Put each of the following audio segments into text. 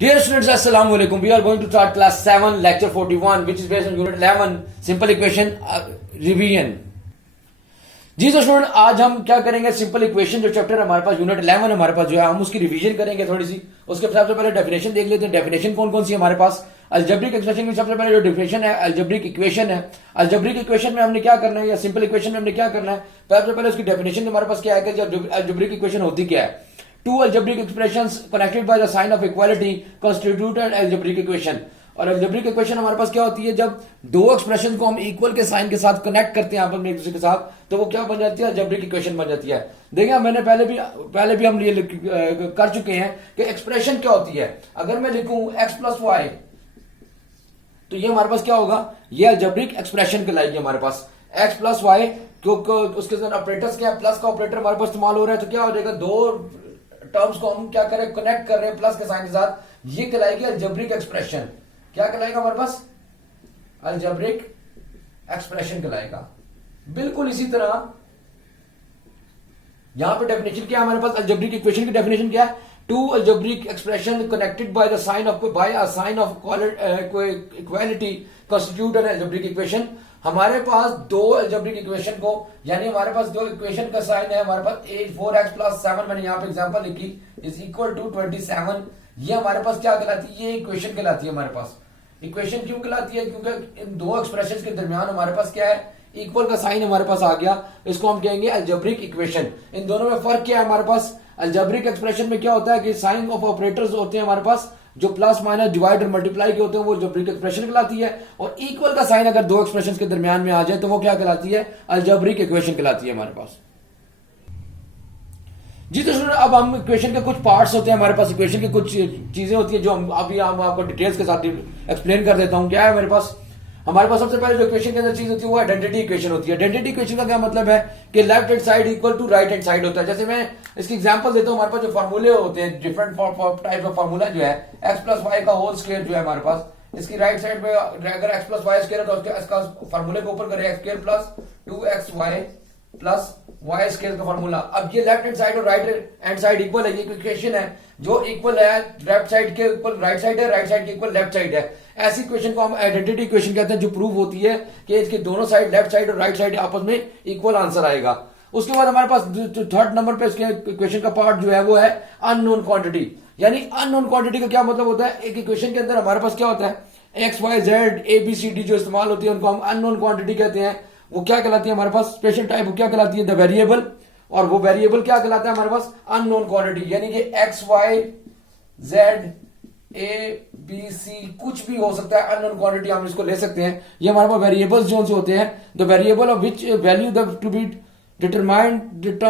Dear students, Assalamu alaikum. We are going to start class 7, lecture 41, which is based on unit 11, simple equation revision. जी तो student, आज हम क्या करेंगे, simple equation जो chapter हमारे पास unit 11 हमारे पास जो है, हम उसकी रिवीजन करेंगे थोड़ी सी। उसके सबसे पहले डेफिनेशन देख लेते हैं, डेफिनेशन कौन कौन सी है हमारे पास। अलजेब्रिक एक्सप्रेशन की सबसे पहले जो डेफिनेशन है, अलजेब्रिक इक्वेशन है। अलजेब्रिक इक्वेशन में हमने क्या करना है, या सिंपल इक्वेशन में हमने क्या करना है, सबसे पहले उसकी डेफिनेशन हमारे पास क्या है कि जब अलजेब्रिक इक्वेशन होती क्या है। Two algebraic expressions connected by the sign of equality constitute an algebraic equation। और algebraic equation हमारे पास क्या होती है, जब दो एक्सप्रेशन को हम इक्वल के साइन के साथ कनेक्ट करते हैं आपस में एक दूसरे के साथ, तो वो क्या बन जाती है, algebraic इक्वेशन बन जाती है। देखिए मैंने पहले भी हम ये कर चुके हैं कि एक्सप्रेशन क्या होती है। अगर मैं लिखूं x प्लस वाई, तो ये हमारे पास क्या होगा, ये algebraic एक्सप्रेशन कहलाएगी हमारे पास। x प्लस वाई, क्योंकि उसके साथ ऑपरेटर्स क्या है, प्लस का ऑपरेटर हमारे पास इस्तेमाल हो रहा है, तो क्या हो जाएगा, दो टर्म्स को हम क्या करें, कनेक्ट कर रहे हैं प्लस के साइन के साथ, ये कहलाएगी अलजेब्रिक एक्सप्रेशन। क्या कहलाएगा हमारे पास, अलजेब्रिक एक्सप्रेशन कहलाएगा। बिल्कुल इसी तरह यहां पे डेफिनेशन क्या है हमारे पास, अलजेब्रिक इक्वेशन की डेफिनेशन क्या है, two algebraic expression connected by the sign of equality constitute an algebraic equation. हमारे पास दो अलजेब्रिक इक्वेशन को, यानी हमारे पास दो इक्वेशन का साइन है हमारे पास 4x प्लस 7, मैंने यहाँ पे एग्जांपल लिखी, इज इक्वल टू 27। ये हमारे पास क्या कहलाती है, ये इक्वेशन कहलाती है हमारे पास। इक्वेशन क्यों कहलाती है, क्योंकि इन दो एक्सप्रेशन के दरमियान हमारे पास क्या है, इक्वल का साइन हमारे पास आ गया, इसको हम कहेंगे अलजेब्रिक इक्वेशन। इन दोनों में फर्क क्या है हमारे पास, अलजेब्रिक एक्सप्रेशन में क्या होता है कि साइन ऑफ ऑपरेटर्स होते हैं हमारे पास, जो प्लस माइनस डिवाइड और मल्टीप्लाई के होते हैं, वो अलजेब्रिक एक्सप्रेशन कहलाती है। और इक्वल का साइन अगर दो एक्सप्रेशंस के दरमियान में आ जाए तो वो क्या कहलाती है, अलजेब्रिक इक्वेशन कहलाती है हमारे पास। जी तो अब हम इक्वेशन के कुछ पार्ट्स होते हैं हमारे पास, इक्वेशन की कुछ चीजें होती है जो हम अभी हम आपको डिटेल्स के साथ एक्सप्लेन कर देता हूं। क्या है हमारे पास सबसे पहले जो इक्वेशन के अंदर चीज होती है वो आइडेंटिटी इक्वेशन होती है। आइडेंटिटी इक्वेशन का क्या मतलब है कि left hand side equal to right hand side होता है। जैसे मैं इसकी एग्जांपल देता हूं, हमारे पास जो फार्मूले होते हैं, डिफरेंट टाइप ऑफ फार्मूला जो है, एक्स प्लस वाई का होल स्क्वायर जो है हमारे पास, इसकी राइट साइड पे अगर एक्स प्लस वाई स्क्वायर है तो इसका फार्मूले को ऊपर करें, x square plus 2x y plus y square का फार्मूला। अब ये लेफ्ट हैंड साइड और राइट हैंड साइड इक्वल है, ये इक्वेशन है जो इक्वल है, लेफ्ट साइड के इक्वल राइट साइड है, राइट साइड के इक्वल लेफ्ट साइड है। ऐसी इक्वेशन को हम आइडेंटिटी इक्वेशन कहते हैं, जो प्रूव होती है कि इसके दोनों साइड, लेफ्ट साइड और राइट साइड आपस में इक्वल आंसर आएगा। उसके बाद हमारे पास थर्ड नंबर पे इसके इक्वेशन का पार्ट जो है वो है अननोन क्वांटिटी। यानी अननोन क्वांटिटी का क्या मतलब होता है, एक इक्वेशन के अंदर हमारे पास क्या होता है, x Y Z A B C d जो इस्तेमाल होती है उनको हम अननोन क्वांटिटी कहते हैं। वो क्या कहलाती है हमारे पास, स्पेशल टाइप, वो क्या कहलाती है, द वेरिएबल। और वो वेरिएबल क्या कहलाता है हमारे पास, अननोन क्वांटिटी। यानी कि x Y Z A B c कुछ भी हो सकता है, अननोन क्वांटिटी हम इसको ले सकते हैं। ये हमारे पास वेरिएबल्स जो होते हैं, the variable of which value to be determined at,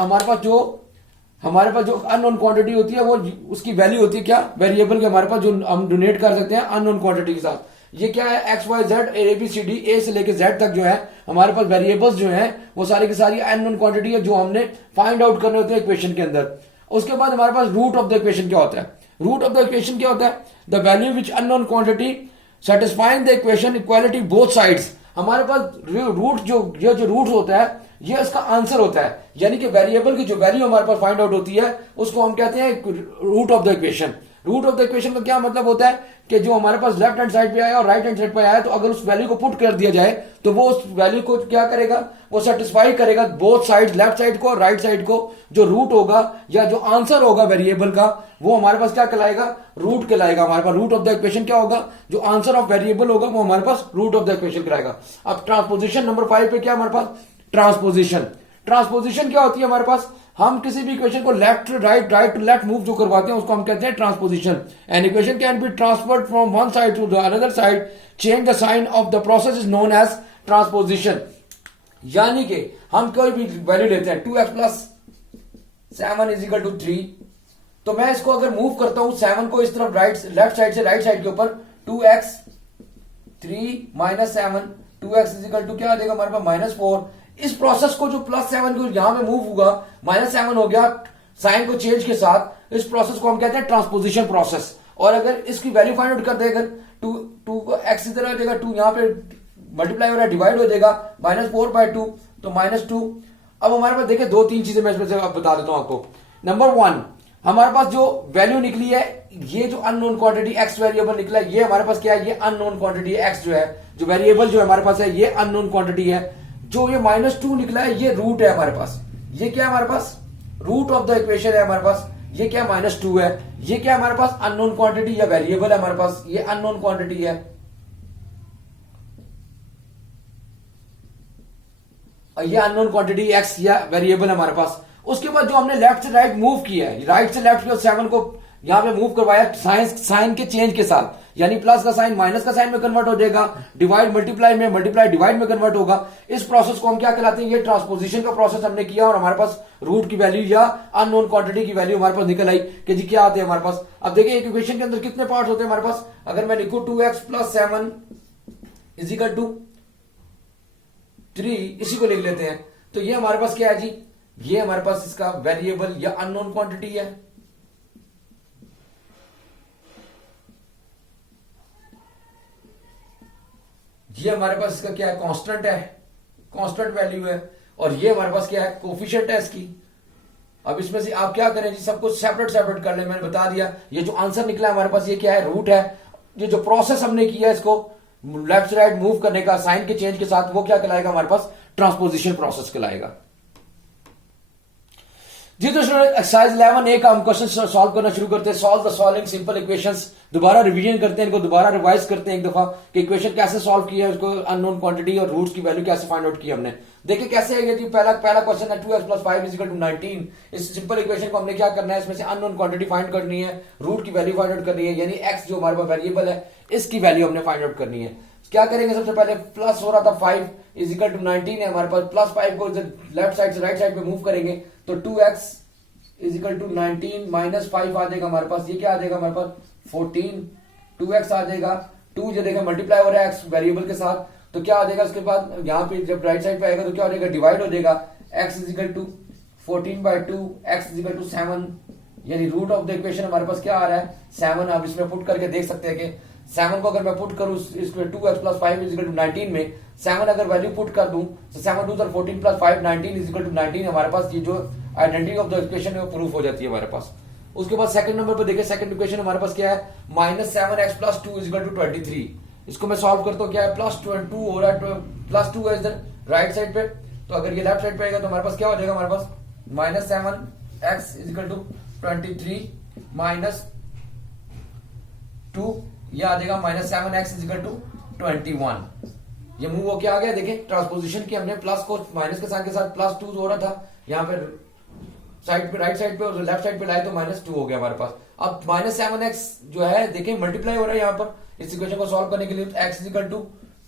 हमारे पास जो अननोन क्वांटिटी होती है वो उसकी वैल्यू होती है क्या, वेरिएबल के हमारे पास जो हम डोनेट कर सकते हैं अननोन क्वांटिटी के साथ। ये क्या है, x Y Z A B C D, A से लेके जेड तक जो है हमारे पास वेरिएबल्स जो हैं वो सारी की सारी अननोन क्वांटिटी है जो हमने फाइंड आउट करने होते हैं इक्वेशन के अंदर। उसके बाद हमारे पास रूट ऑफ द इक्वेशन क्या होता है, रूट ऑफ द इक्वेशन क्या होता है, the value which unknown quantity satisfying the equation equality both sides. हमारे पास रूट जो रूट होता है ये इसका आंसर होता है, यानी कि वेरिएबल की जो वैल्यू हमारे पास फाइंड आउट होती है उसको हम कहते हैं root of the equation. Root of the equation का क्या मतलब होता है कि जो हमारे पास लेफ्ट हैंड साइड पे आया और राइट हैंड साइड पे आया, तो अगर उस वैल्यू को पुट कर दिया जाए तो वो उस वैल्यू को क्या करेगा, वो सेटिस्फाई करेगा बोथ साइड, लेफ्ट साइड को और राइट साइड को। जो रूट होगा या जो आंसर होगा वेरिएबल का वो हमारे पास क्या कहलाएगा, रूट कहलाएगा। हमारे पास रूट ऑफ द इक्वेशन क्या होगा, जो आंसर ऑफ वेरिएबल होगा वो हमारे पास रूट ऑफ द इक्वेशन कहलाएगा। अब ट्रांसपोजिशन नंबर 5 पे क्या हमारे पास, ट्रांसपोजिशन। ट्रांसपोजिशन क्या होती है हमारे पास, हम किसी भी इक्वेशन को left to right, right to left move जो करवाते हैं उसको हम कहते हैं transposition. An equation can be transferred from one side to the another side, change the sign of the process is known as transposition. यानी कि हम कोई भी वैल्यू लेते हैं, 2x plus 7 is equal to 3, तो मैं इसको अगर मूव करता हूं 7 को इस तरफ लेफ्ट साइड से राइट साइड के ऊपर, 2x 3 minus 7, 2x is equal to क्या आ जाएगा हमारे पास -4। इस प्रोसेस को जो +7 को यहां पे मूव होगा, -7 हो गया साइन को चेंज के साथ, इस प्रोसेस को हम कहते हैं ट्रांसपोजिशन प्रोसेस। और अगर इसकी वैल्यू फाइंड आउट कर देगा, 2 को x इधर आ जाएगा, 2 यहां पे मल्टीप्लाई हो रहा है, डिवाइड हो जाएगा, -4/2 तो -2। अब हमारे पास देखिए 2-3 चीजें मैं इसमें से बता देता हूं आपको। नंबर 1, हमारे पास जो वैल्यू निकली है, ये जो अननोन क्वांटिटी एक्स वेरिएबल निकला है, ये हमारे पास क्या है, ये अननोन क्वांटिटी एक्स जो है, जो वेरिएबल जो हमारे पास है ये अननोन क्वांटिटी है। जो ये -2 निकला है ये रूट है हमारे पास। ये क्या है हमारे पास, रूट ऑफ द इक्वेशन है हमारे पास। ये क्या -2 है, ये क्या हमारे पास अननोन क्वांटिटी या वेरिएबल है हमारे पास, ये अननोन क्वांटिटी है। ये अननोन क्वांटिटी एक्स या वेरिएबल है हमारे पास। उसके बाद जो हमने लेफ्ट से राइट मूव किया है, राइट से लेफ्ट पे 7 को यहां पे मूव करवाया साइन के चेंज के साथ, यानी प्लस का साइन माइनस का साइन में कन्वर्ट हो जाएगा, डिवाइड मल्टीप्लाई में, मल्टीप्लाई डिवाइड में कन्वर्ट होगा। इस प्रोसेस को हम क्या कहलाते हैं, ये ट्रांसपोजिशन का प्रोसेस हमने किया और हमारे पास रूट की वैल्यू या अननोन क्वांटिटी की वैल्यू हमारे पास निकल आई कि जी क्या आते हैं हमारे पास। अब देखिए एक इक्वेशन के अंदर कितने पार्ट्स होते हैं हमारे पास। अगर मैं लिखूं 2x + 7 = 3, इसी को लिख लेते हैं, तो ये हमारे पास क्या है जी, ये हमारे पास इसका वेरिएबल या अननोन क्वांटिटी है। ये हमारे पास इसका क्या है, कांस्टेंट है, कांस्टेंट वैल्यू है। और ये हमारे पास क्या है, कोफिशिएंट है इसकी। अब इसमें से आप क्या करें जी, सब कुछ सेपरेट सेपरेट कर ले। मैंने बता दिया ये जो आंसर निकला है हमारे पास ये क्या है, रूट है। ये जो प्रोसेस हमने किया है इसको लेफ्ट से राइट मूव करने का साइन के चेंज के साथ, वो क्या कहलाएगा हमारे पास, ट्रांसपोजिशन प्रोसेस कहलाएगा जी। तो एक्सरसाइज 11A का हम क्वेश्चन सॉल्व करना शुरू करते हैं। Solve the following simple equations. दोबारा रिवीजन करते हैं इनको, दोबारा रिवाइज करते हैं एक दफा कि इक्वेशन कैसे सॉल्व किया है, उसको अननोन क्वांटिटी और रूट्स की वैल्यू कैसे फाइंड आउट की हमने। देखिए कैसे है जी, पहला क्वेश्चन है 2x + 5 = 19। इस सिंपल इक्वेशन को हमने क्या करना है, इसमें से अननोन क्वांटिटी फाइंड करनी है, रूट की वैल्यू फाइंड आउट करनी है, यानी x जो हमारे पास वेरिएबल है इसकी वैल्यू हमने फाइंड आउट करनी है। क्या करेंगे, सबसे पहले प्लस हो रहा था 5 = 19 है हमारे पास, प्लस 5 को लेफ्ट साइड से राइट साइड पे मूव करेंगे तो 2x = 19 - 5 आ जाएगा हमारे पास। ये क्या आ जाएगा हमारे पास, 14, 2x आ जाएगा। 2 जो देखा मल्टीप्लाई हो रहा है x वेरिएबल के साथ, तो क्या आ जाएगा उसके बाद यहाँ पे जब राइट साइड पे आएगा तो क्या हो जाएगा, डिवाइड हो जाएगा। x = 14/2, x = 7, यानी रूट ऑफ द इक्वेशन हमारे पास क्या आ रहा है, 7। आप इसमें पुट करके देख सकते हैं कि 7 को अगर मैं पुट करूं इसमें 2x + 5 = 19 में 7 अगर वैल्यू पुट कर दूं तो 7 2 14 + 5 19 = 19 हमारे पास। ये जो आइडेंटिटी ऑफ द इक्वेशन है प्रूफ हो जाती है हमारे पास। उसके बाद सेकंड नंबर पर देखिए, सेकंड इक्वेशन हमारे पास क्या है, -7x + 2 = 23। इसको मैं सॉल्व करता हूं, क्या है +2 हो रहा है, +2 है इधर राइट साइड पे, तो अगर ये लेफ्ट साइड पे आएगा तो हमारे पास क्या हो जाएगा, हमारे पास -7x = 23 -2, ये आ जाएगा -7x = 21। ये मूव होके आ गया। देखिए ट्रांसपोजिशन की हमने, प्लस को माइनस के साइन के साथ +2 हो रहा था, यहाँ पे साइड पे राइट साइड पे और लेफ्ट साइड पे लाए तो -2 हो गया हमारे पास। अब -7x जो है देखिए मल्टीप्लाई हो रहा है यहाँ पर इस इक्वेशन को सॉल्व करने के लिए, तो x =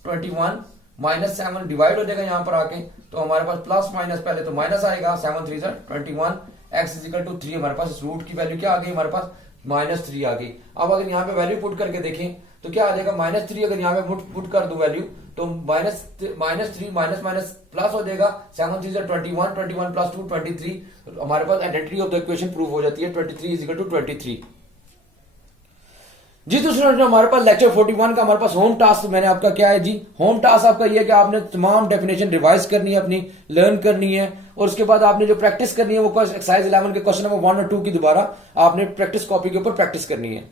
21 -7 डिवाइड हो जाएगा यहाँ पर आके, तो हमारे पास प्लस माइनस, पहले तो माइनस आएगा, 7 3 21, x = 3 हमारे पास। रूट की वैल्यू क्या आ गई हमारे पास, -3 आ गई। अब अगर यहाँ पे वैल्यू पुट करके देखें तो क्या आ जाएगा, -3 अगर यहाँ पे पुट कर दो वैल्यू तो -3 माइनस प्लस हो जाएगा, 7 3 21, 21 + 2 23। हमारे पास identity of the equation proof हो जाती है, 23 = 23 जी। तो स्टूडेंट हमारे पास लेक्चर 41 का हमारे पास होम टास्क मैंने आपका क्या है जी, होम टास्क आपका ये है कि आपने तमाम डेफिनेशन रिवाइज करनी है, अपनी लर्न करनी है, और उसके बाद आपने जो प्रैक्टिस करनी है वो एक्सरसाइज 11 के क्वेश्चन नंबर 1 और 2 की दोबारा आपने प्रैक्टिस कॉपी के ऊपर प्रैक्टिस करनी है।